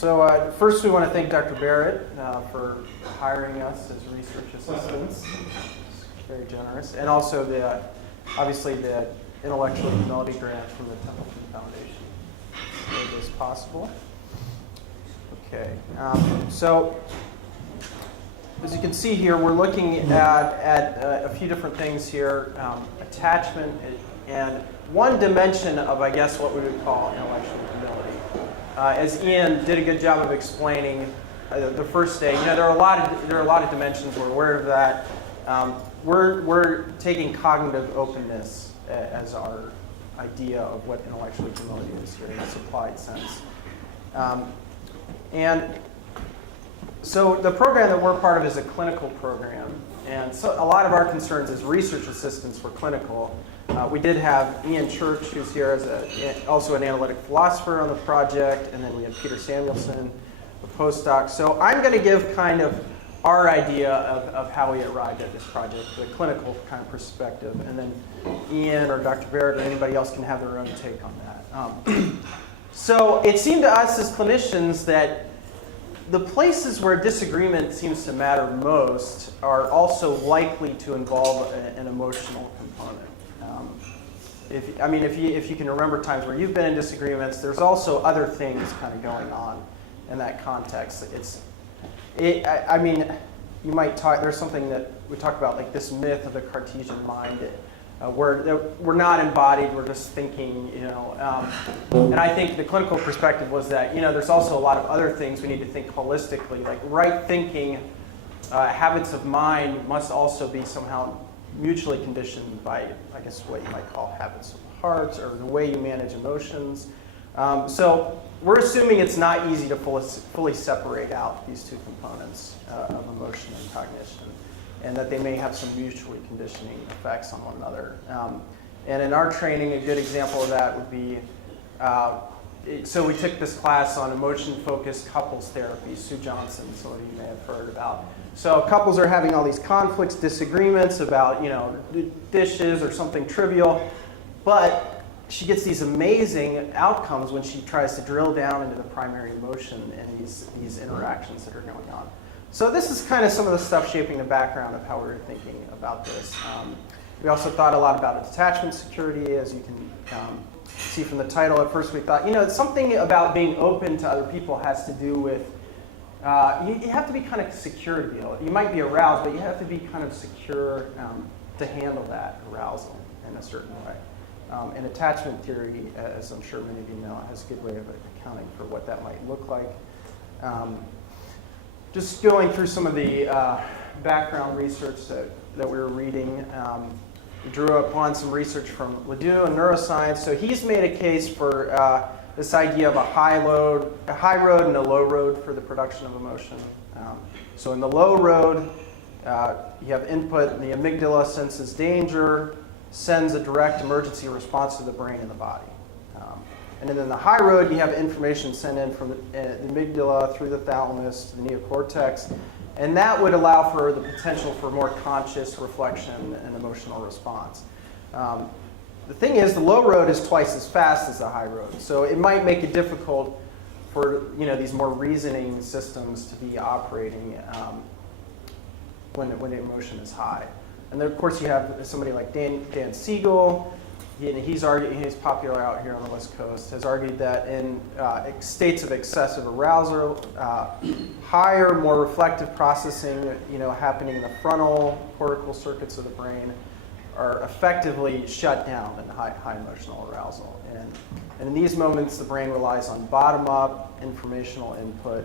So first we want to thank Dr. Barrett for hiring us as research assistants. It's very generous. And also obviously the Intellectual Humility Grant from the Templeton Foundation made this possible. Okay, so as you can see here, we're looking at a few different things here, attachment and one dimension of, I guess, what we would call intellectual humility. As Ian did a good job of explaining the first day, there are a lot of dimensions. We're aware of that. We're taking cognitive openness as our idea of what intellectual humility is here in this applied sense. And so the program that we're part of is a clinical program, and so a lot of our concerns as research assistants were clinical. We did have Ian Church, who's here as also an analytic philosopher on the project, and then we had Peter Samuelson, a postdoc. So I'm going to give kind of our idea of how we arrived at this project, the clinical kind of perspective, and then Ian or Dr. Barrett or anybody else can have their own take on that. So it seemed to us as clinicians that the places where disagreement seems to matter most are also likely to involve an emotional component. If you can remember times where you've been in disagreements, there's also other things kind of going on in that context. You might talk. There's something that we talk about, like this myth of the Cartesian mind, where we're not embodied, we're just thinking, And I think the clinical perspective was that, there's also a lot of other things we need to think holistically, like right thinking, habits of mind must also be somehow mutually conditioned by, I guess, what you might call habits of heart or the way you manage emotions. So we're assuming it's not easy to fully separate out these two components of emotion and cognition, and that they may have some mutually conditioning effects on one another. And in our training, a good example of that would be, so we took this class on emotion-focused couples therapy, Sue Johnson, some of you may have heard about. So couples are having all these conflicts, disagreements about, dishes or something trivial, but she gets these amazing outcomes when she tries to drill down into the primary emotion and these interactions that are going on. So this is kind of some of the stuff shaping the background of how we were thinking about this. We also thought a lot about detachment security, as you can see from the title. At first we thought, something about being open to other people has to do with, you have to be kind of secure to be able. You might be aroused, but you have to be kind of secure to handle that arousal in a certain way. And attachment theory, as I'm sure many of you know, has a good way of accounting for what that might look like. Just going through some of the background research that we were reading, we drew upon some research from Ledoux in neuroscience. So he's made a case for this idea of a high road and a low road for the production of emotion. So in the low road, you have input, and the amygdala senses danger, sends a direct emergency response to the brain and the body. And then in the high road, you have information sent in from the amygdala through the thalamus to the neocortex, and that would allow for the potential for more conscious reflection and emotional response. The thing is, the low road is twice as fast as the high road, so it might make it difficult for these more reasoning systems to be operating when the emotion is high. And then, of course, you have somebody like Dan Siegel. He's popular out here on the West Coast, has argued that in states of excessive arousal, higher, more reflective processing, happening in the frontal cortical circuits of the brain are effectively shut down in high emotional arousal. And in these moments, the brain relies on bottom-up informational input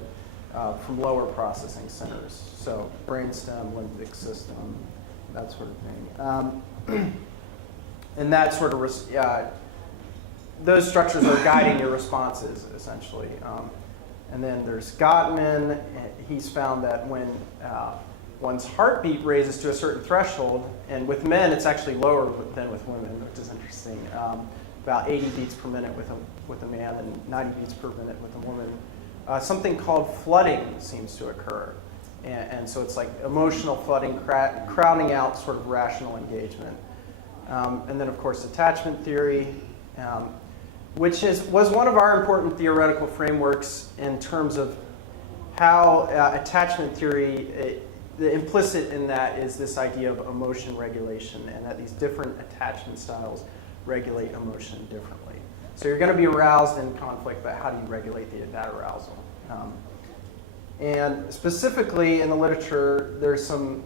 from lower processing centers. So brainstem, limbic system, that sort of thing. And that sort of, those structures are guiding your responses, essentially. And then there's Gottman. He's found that when one's heartbeat raises to a certain threshold, and with men it's actually lower than with women, which is interesting. About 80 beats per minute with a man and 90 beats per minute with a woman. Something called flooding seems to occur. And so it's like emotional flooding, crowding out sort of rational engagement. And then, of course, attachment theory. which was one of our important theoretical frameworks in terms of how attachment theory, the implicit in that is this idea of emotion regulation, and that these different attachment styles regulate emotion differently. So you're going to be aroused in conflict, but how do you regulate that arousal? And specifically in the literature, there's some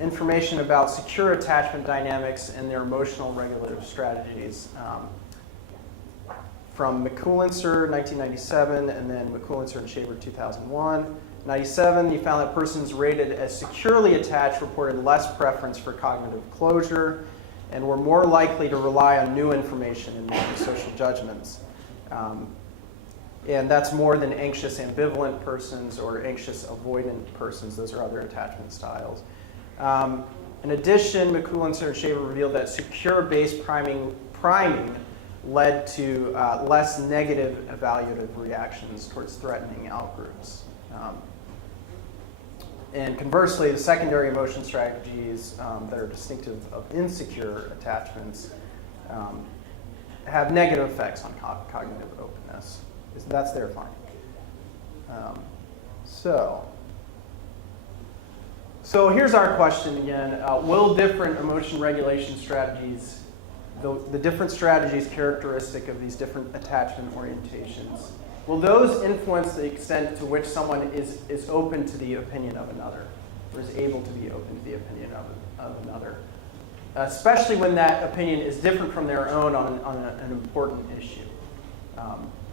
information about secure attachment dynamics and their emotional regulative strategies. From McCoolitzer, 1997, and then McCoolitzer and Shaver, 2001. 97, he found that persons rated as securely attached reported less preference for cognitive closure and were more likely to rely on new information in making social judgments. And that's more than anxious ambivalent persons or anxious avoidant persons. Those are other attachment styles. In addition, McCoolitzer and Shaver revealed that secure-based priming led to less negative evaluative reactions towards threatening outgroups. And conversely, the secondary emotion strategies that are distinctive of insecure attachments have negative effects on cognitive openness. That's their finding. So here's our question again. Will different emotion regulation strategies, the different strategies characteristic of these different attachment orientations, will those influence the extent to which someone is open to the opinion of another, or is able to be open to the opinion of another, especially when that opinion is different from their own on an important issue,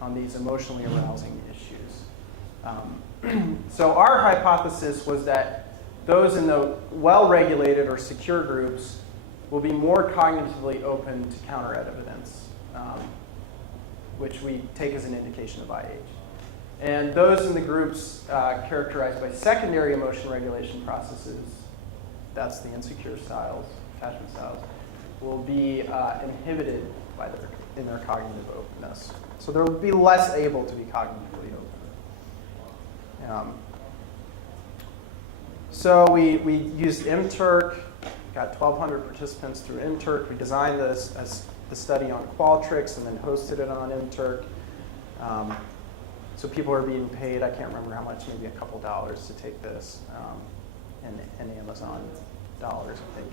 on these emotionally arousing issues. So our hypothesis was that those in the well-regulated or secure groups will be more cognitively open to counter-evidence, which we take as an indication of IH. And those in the groups characterized by secondary emotion regulation processes, that's the insecure styles, attachment styles, will be inhibited in their cognitive openness. So they'll be less able to be cognitively open. So we used MTurk, got 1,200 participants through MTurk. We designed this as the study on Qualtrics and then hosted it on MTurk. So people are being paid, I can't remember how much, maybe a couple dollars to take this, and Amazon dollars, I think.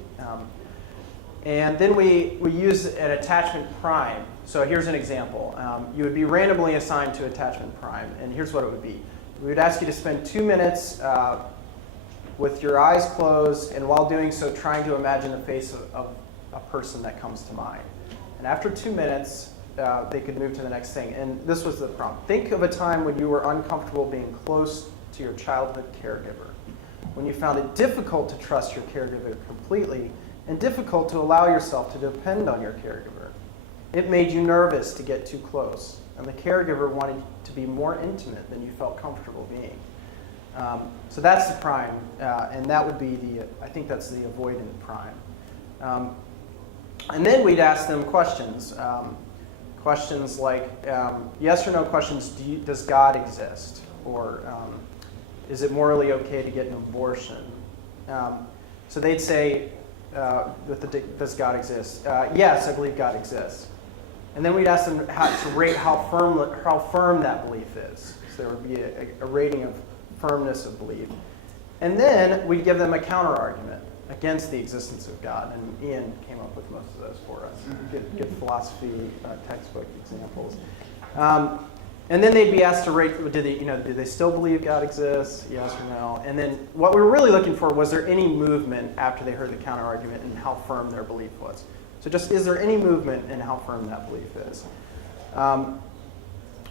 And then we use an attachment prime. So here's an example. You would be randomly assigned to attachment prime, and here's what it would be. We would ask you to spend 2 minutes with your eyes closed, and while doing so, trying to imagine the face of a person that comes to mind. And after 2 minutes, they could move to the next thing. And this was the prompt. Think of a time when you were uncomfortable being close to your childhood caregiver, when you found it difficult to trust your caregiver completely and difficult to allow yourself to depend on your caregiver. It made you nervous to get too close, and the caregiver wanted to be more intimate than you felt comfortable being. So that's the prime, and that would be I think that's the avoidant prime. And then we'd ask them questions. Questions like yes or no questions, does God exist? Or is it morally okay to get an abortion? So they'd say, does God exist? Yes, I believe God exists. And then we'd ask them to rate how firm that belief is. So there would be a rating of firmness of belief. And then we'd give them a counter-argument against the existence of God. And Ian came up with most of those for us. Good philosophy textbook examples. And then they'd be asked to rate, do they still believe God exists? Yes or no? And then what we were really looking for was there any movement after they heard the counter-argument and how firm their belief was. So just, is there any movement in how firm that belief is?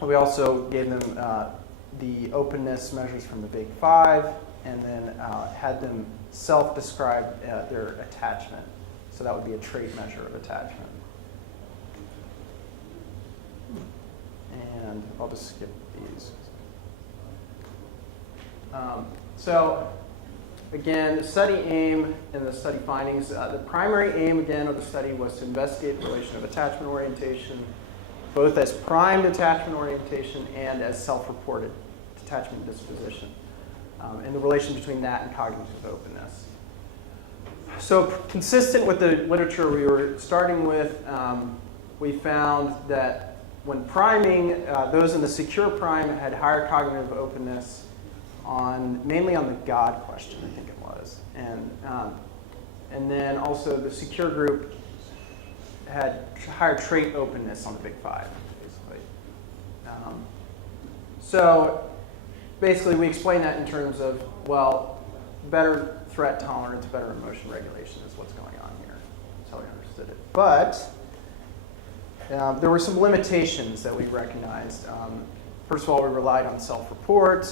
We also gave them the openness measures from the Big Five, and then had them self-describe their attachment. So that would be a trait measure of attachment. And I'll just skip these. So again, the study aim and the study findings. The primary aim, again, of the study was to investigate the relation of attachment orientation, both as primed attachment orientation and as self-reported attachment disposition, and the relation between that and cognitive openness. So consistent with the literature we were starting with, we found that when priming, those in the secure prime had higher cognitive openness mainly on the God question, I think it was. And then also the secure group had higher trait openness on the Big Five, basically. So basically we explain that in terms of, well, better threat tolerance, better emotion regulation is what's going on here. That's how we understood it. But there were some limitations that we recognized. First of all, we relied on self-report.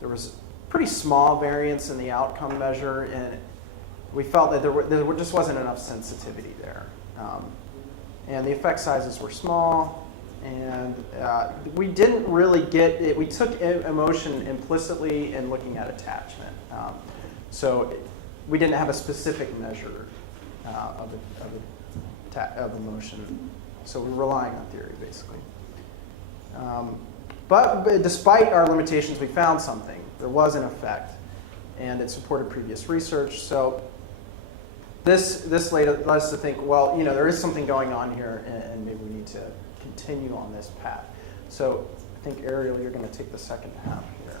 There was pretty small variance in the outcome measure, and we felt that there just wasn't enough sensitivity there. And the effect sizes were small, and we didn't really get it. We took emotion implicitly in looking at attachment. So we didn't have a specific measure of emotion. So we're relying on theory, basically. But despite our limitations, we found something. There was an effect, and it supported previous research. So this led us to think, well, there is something going on here, and maybe we need to continue on this path. So I think, Ariel, you're going to take the second half here.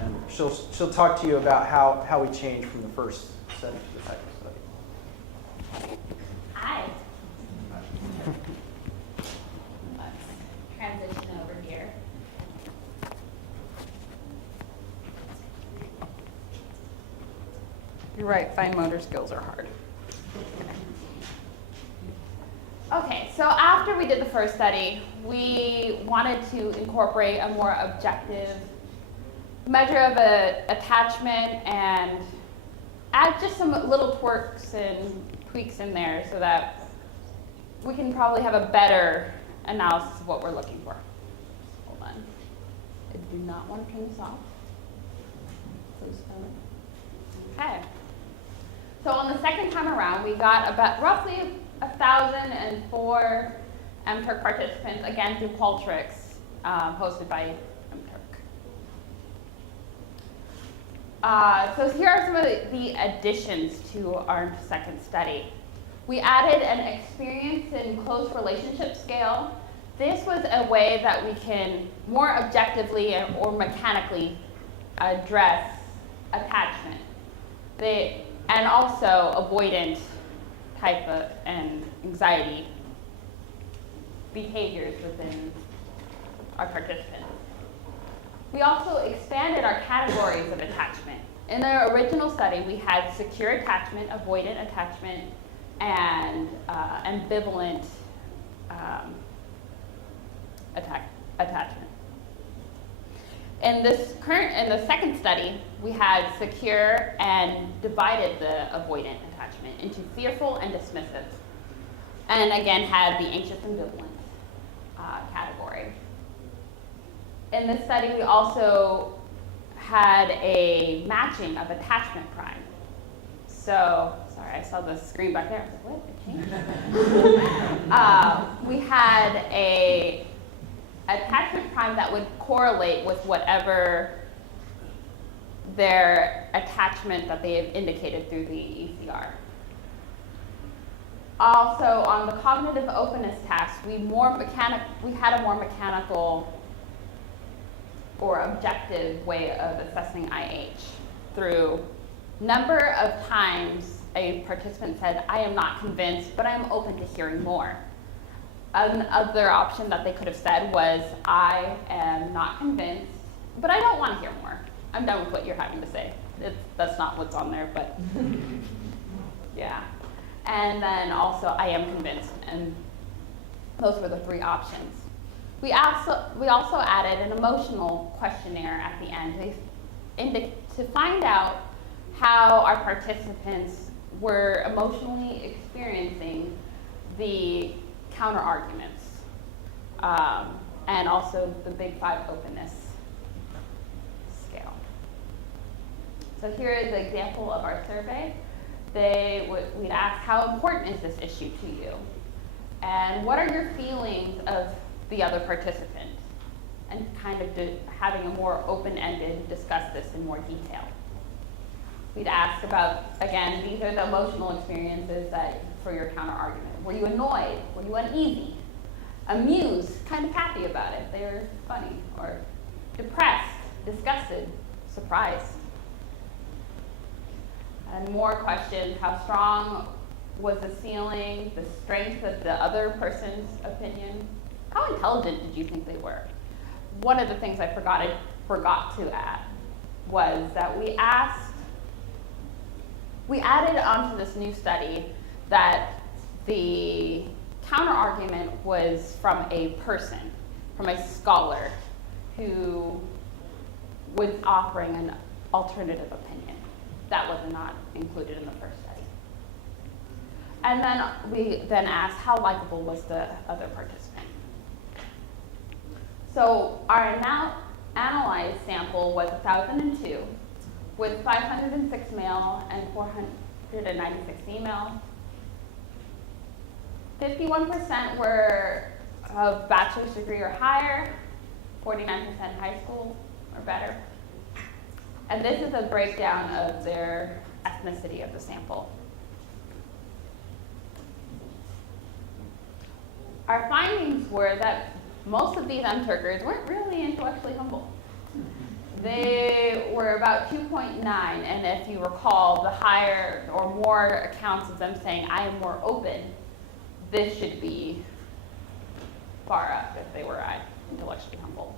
And she'll talk to you about how we changed from the first study to the second study. Hi. Let's transition over here. You're right, fine motor skills are hard. Okay, so after we did the first study, we wanted to incorporate a more objective measure of attachment and add just some little twerks and tweaks in there so that we can probably have a better analysis of what we're looking for. Hold on. I do not want to turn this off. Please tell me. Okay. So on the second time around, we got about roughly 1,004 MTurk participants, again through Qualtrics, hosted by MTurk. So here are some of the additions to our second study. We added an experience in close relationship scale. This was a way that we can more objectively or mechanically address attachment. And also avoidant type of and anxiety behaviors within our participants. We also expanded our categories of attachment. In the original study, we had secure attachment, avoidant attachment, and ambivalent attachment. In the second study, we had secure and divided the avoidant attachment into fearful and dismissive, and again had the anxious ambivalent category. In this study, we also had a matching of attachment prime. So, sorry, I saw the screen back there. I was like, what? It changed. We had a attachment prime that would correlate with whatever their attachment that they have indicated through the ECR. Also, on the cognitive openness task, we had a more mechanical or objective way of assessing IH through number of times a participant said, I am not convinced, but I am open to hearing more. Another option that they could have said was, I am not convinced, but I don't want to hear more. I'm done with what you're having to say. That's not what's on there, but yeah. And then also, I am convinced, and those were the three options. We also added an emotional questionnaire at the end to find out how our participants were emotionally experiencing the counter arguments, and also the Big Five openness scale. So here is an example of our survey. We'd ask, how important is this issue to you? And what are your feelings of the other participant? And kind of having a more open-ended discuss this in more detail. We'd ask about, again, these are the emotional experiences that for your counter argument. Were you annoyed? Were you uneasy? Amused, kind of happy about it, they were funny. Or depressed, disgusted, surprised. And more questions, how strong was the feeling, the strength of the other person's opinion? How intelligent did you think they were? One of the things I forgot to add was that we added onto this new study that the counter-argument was from a person, from a scholar who was offering an alternative opinion. That was not included in the first study. And then we then asked how likable was the other participant. So our analyzed sample was 1,002 with 506 male and 496 female. 51% were of bachelor's degree or higher, 49% high school or better. And this is a breakdown of their ethnicity of the sample. Our findings were that most of these Unturkers weren't really intellectually humble. They were about 2.9, and if you recall, the higher or more accounts of them saying, I am more open, this should be far up if they were intellectually humble.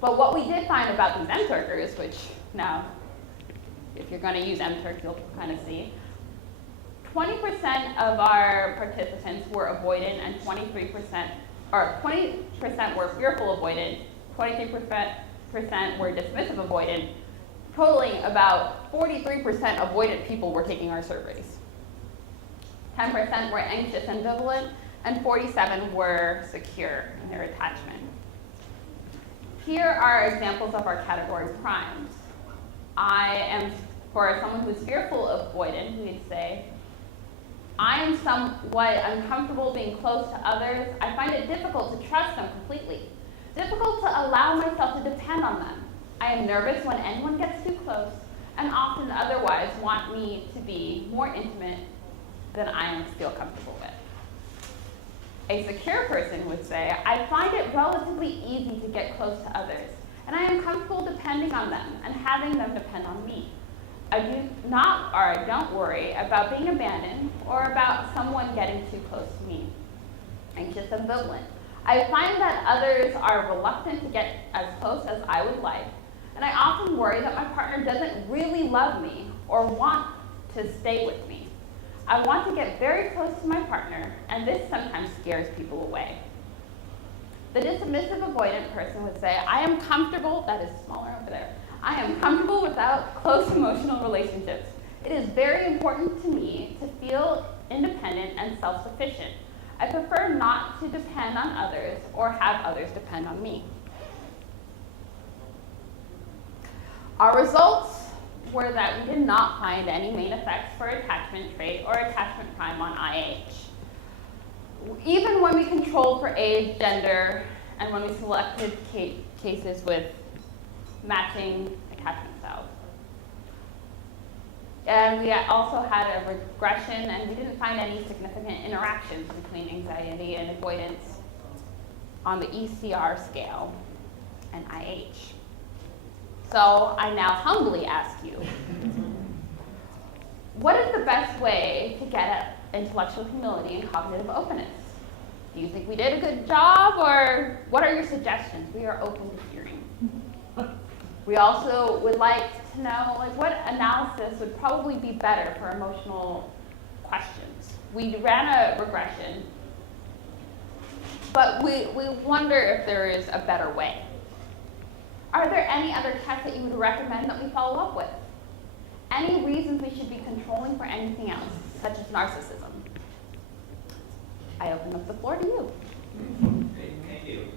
But what we did find about these Unturkers, which now, if you're going to use MTurk, you'll kind of see, 20% of our participants were avoidant and 20% were fearful avoidant, 23% were dismissive avoidant, totaling about 43% avoidant people were taking our surveys. 10% were anxious and ambivalent, and 47% were secure in their attachment. Here are examples of our category primes. For someone who is fearful of avoidant, we'd say, I am somewhat uncomfortable being close to others. I find it difficult to trust them completely. Difficult to allow myself to depend on them. I am nervous when anyone gets too close, and often otherwise want me to be more intimate than I feel comfortable with. A secure person would say, I find it relatively easy to get close to others, and I am comfortable depending on them and having them depend on me. I don't worry about being abandoned or about someone getting too close to me. Anxious and ambivalent. I find that others are reluctant to get as close as I would like, and I often worry that my partner doesn't really love me or want to stay with me. I want to get very close to my partner, and this sometimes scares people away. The dismissive avoidant person would say, I am comfortable, that is smaller over there, I am comfortable without close emotional relationships. It is very important to me to feel independent and self-sufficient. I prefer not to depend on others or have others depend on me. Our results were that we did not find any main effects for attachment trait or attachment prime on IH. Even when we controlled for age, gender, and when we selected cases with matching attachment styles. And we also had a regression, and we didn't find any significant interactions between anxiety and avoidance on the ECR scale and IH. So I now humbly ask you, what is the best way to get at intellectual humility and cognitive openness? Do you think we did a good job, or what are your suggestions? We are open to hearing. We also would like to know, what analysis would probably be better for emotional questions. We ran a regression, but we wonder if there is a better way. Are there any other tests that you would recommend that we follow up with? Any reasons we should be controlling for anything else, such as narcissism? I open up the floor to you. Great, thank you.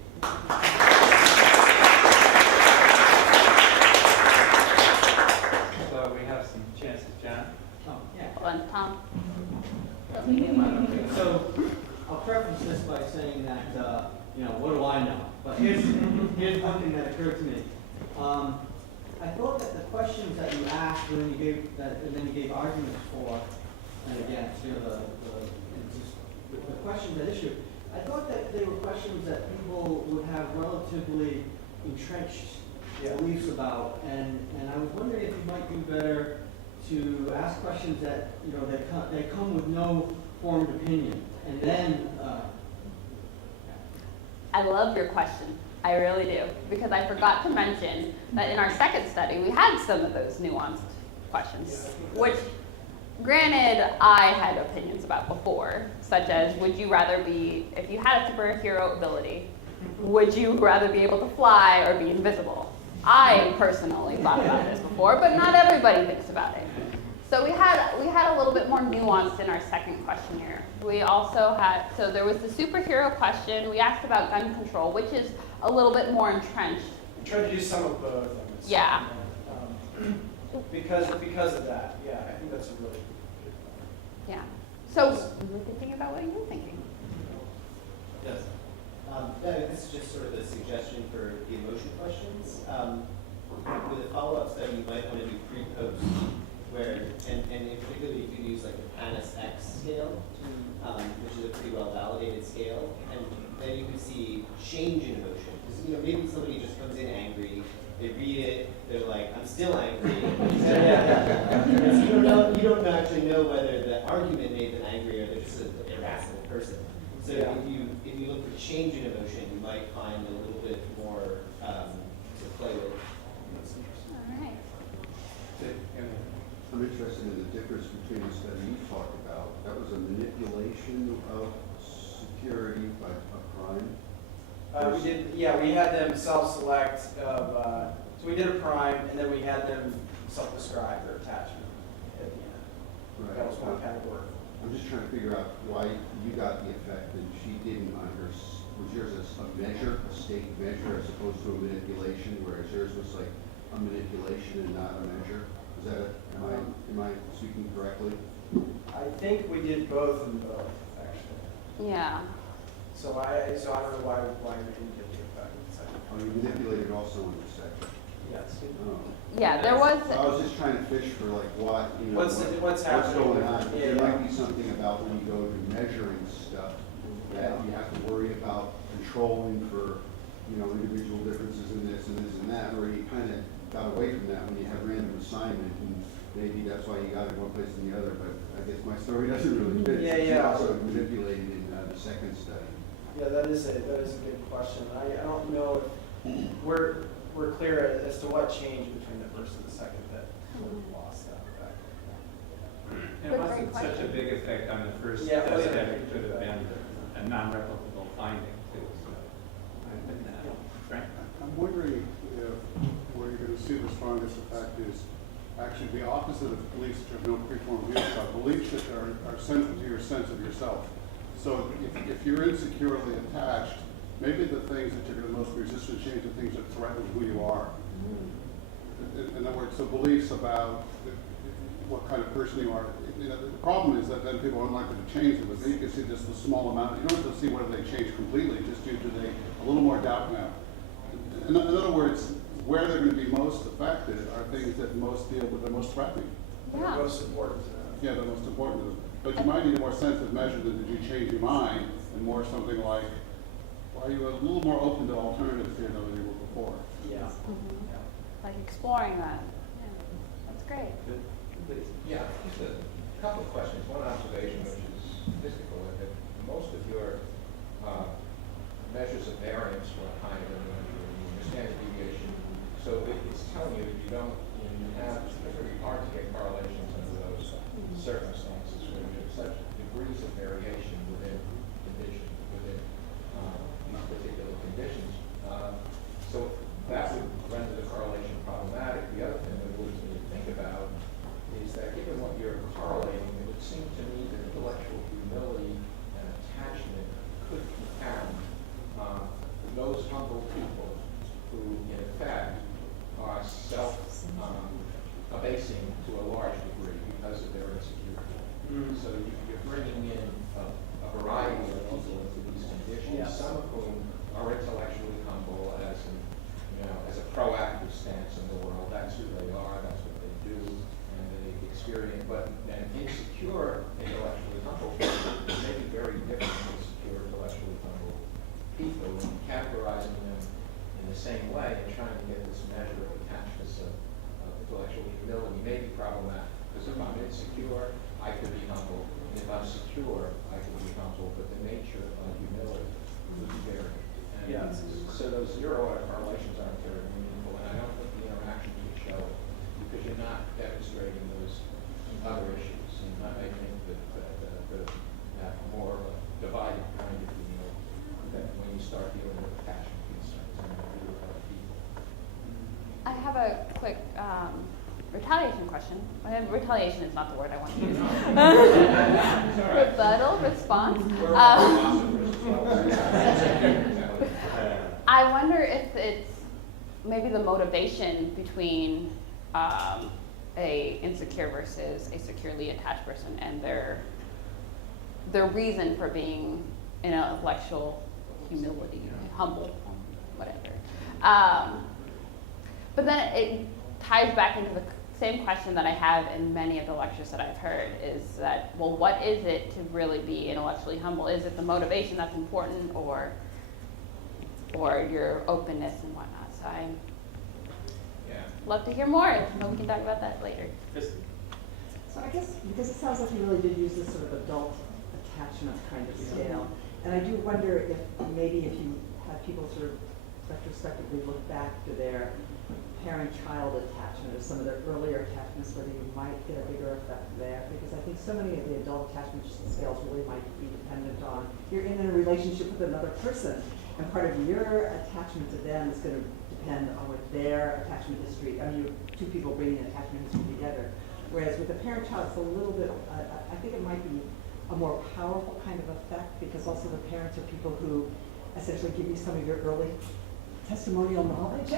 So we have some chances, John. Oh, yeah. Hold on, Tom. So I'll preface this by saying that, what do I know? But here's one thing that occurred to me. I thought that the questions that you asked, and then you gave arguments for and against, the questions at issue, I thought that they were questions that people would have relatively entrenched beliefs about, and I was wondering if you might do better to ask questions that, they come with no formed opinion, and then, I love your question. I really do. Because I forgot to mention that in our second study, we had some of those nuanced questions, which, granted, I had opinions about before, such as, would you rather be, if you had a superhero ability, would you rather be able to fly or be invisible? I personally thought about this before, but not everybody thinks about it. So we had a little bit more nuance in our second questionnaire. We also had, so there was the superhero question. We asked about gun control, which is a little bit more entrenched. We tried to do some of both. Yeah. Because of that, yeah, I think that's a really good point. Yeah. So we're thinking about what you're thinking. Yes. This is just sort of a suggestion for the emotion questions. With a follow-up study, you might want to do pre-post, where, and in particular, you could use like the Panis X scale, which is a pretty well-validated scale, and then you could see change in emotion. Because maybe somebody just comes in angry, they read it, they're like, I'm still angry. So you don't actually know whether the argument made them angry or they're just an irascible person. So if you look for change in emotion, you might find a little bit more to play with. All right. I'm interested in the difference between the study you talked about. That was a manipulation of security by a crime. We had them self-select of, so we did a prime, and then we had them self-describe their attachment at the end. Right. That was one category. I'm just trying to figure out why you got the effect and she didn't on her. Was yours a measure, a state measure, as opposed to a manipulation, whereas yours was like a manipulation and not a measure? Is that am I speaking correctly? I think we did both in both, actually. Yeah. So I don't know why we didn't get the effect. Oh, you manipulated also in the second. Yes. Oh. Yeah, there was. So I was just trying to fish for like what, What's happening? going on. Yeah, There might be something about when you go to measuring stuff that you have to worry about controlling for, individual differences in this and this and that, or you kind of got away from that when you have random assignment, and maybe that's why you got it one place and the other, but I guess my story doesn't really fit. She also manipulated in the second study. Yeah, that is a good question. I don't know if we're clear as to what changed between the first and the second that lost that effect. And it wasn't such a big effect on the first Yeah, it test wasn't a that big it could have effect. been a non-replicable finding too. So I've been that. Frank? I'm wondering if where you're going to see the strongest effect is actually the opposite of beliefs that you have no preformed views about, beliefs that are central to your sense of yourself. So if you're insecurely attached, maybe the things that you're going to most resist to change are things that threaten who you are. In other words, so beliefs about what kind of person you are. The problem is that then people are unlikely to change them, but then you can see just the small amount. You don't have to see whether they change completely, just due to a little more doubt now. In other words, where they're going to be most affected are things that most deal with the most threatening. Yeah. Most important. Yeah, the most important of them. But you might need a more sensitive measure than did you change your mind, and more something like, are you a little more open to alternatives here than you were before? Yeah. Like exploring that. Yeah. That's great. Please. Yeah, just a couple of questions. One observation, which is statistical, that most of your measures of variance were higher than your standard deviation. So it's telling you that you have, it's very hard to get correlations under those circumstances where you have such degrees of variation within these particular conditions. So that would render the correlation problematic. The other thing that we need to think about is that given what you're correlating, it would seem to me that intellectual humility and attachment could confound those humble people who, in effect, are self-denying zero, our correlations aren't very meaningful, and I don't think the interactions would show it, because you're not demonstrating those other issues, and I think that more divided kind of deal, that when you start dealing with attachment concerns and dealing with other people. I have a quick retaliation question. Retaliation is not the word I want to use. Rebuttal, response. I wonder if it's maybe the motivation between a insecure versus a securely attached person and their reason for being intellectual humility, humble, whatever. But then it ties back into the same question that I have in many of the lectures that I've heard, is that, well, what is it to really be intellectually humble? Is it the motivation that's important, or your openness and whatnot? So I love to hear more, but we can talk about that later. So I guess, because it sounds like you really did use this sort of adult attachment kind of scale, and I do wonder if maybe if you had people sort of retrospectively look back to their parent-child attachment or some of their earlier attachments, whether you might get a bigger effect there, because I think so many of the adult attachment scales really might be dependent on, you're in a relationship with another person, and part of your attachment to them is going to depend on what their attachment history, I mean, two people bringing attachment history together. Whereas with the parent-child, it's a little bit, I think it might be a more powerful kind of effect, because also the parents are people who essentially give you some of your early testimonial knowledge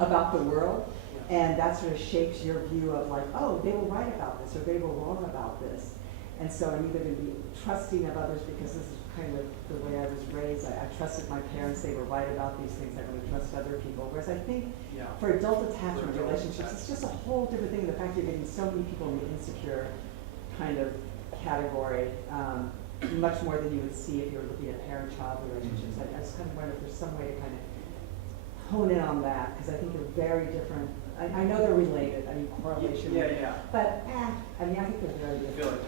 about the world, and that sort of shapes your view of like, oh, they were right about this, or they were wrong about this. And so I'm either going to be trusting of others because this is kind of the way I was raised. I trusted my parents, they were right about these things, I'm going to trust other people. Whereas I think for adult attachment relationships, it's just a whole different thing. The fact you're getting so many people in the insecure kind of category, much more than you would see if you were looking at parent-child relationships. I just kind of wonder if there's some way to kind of hone in on that, because I think they're very different. I know they're related, I mean correlation. Yeah. But I mean, I think they're very different.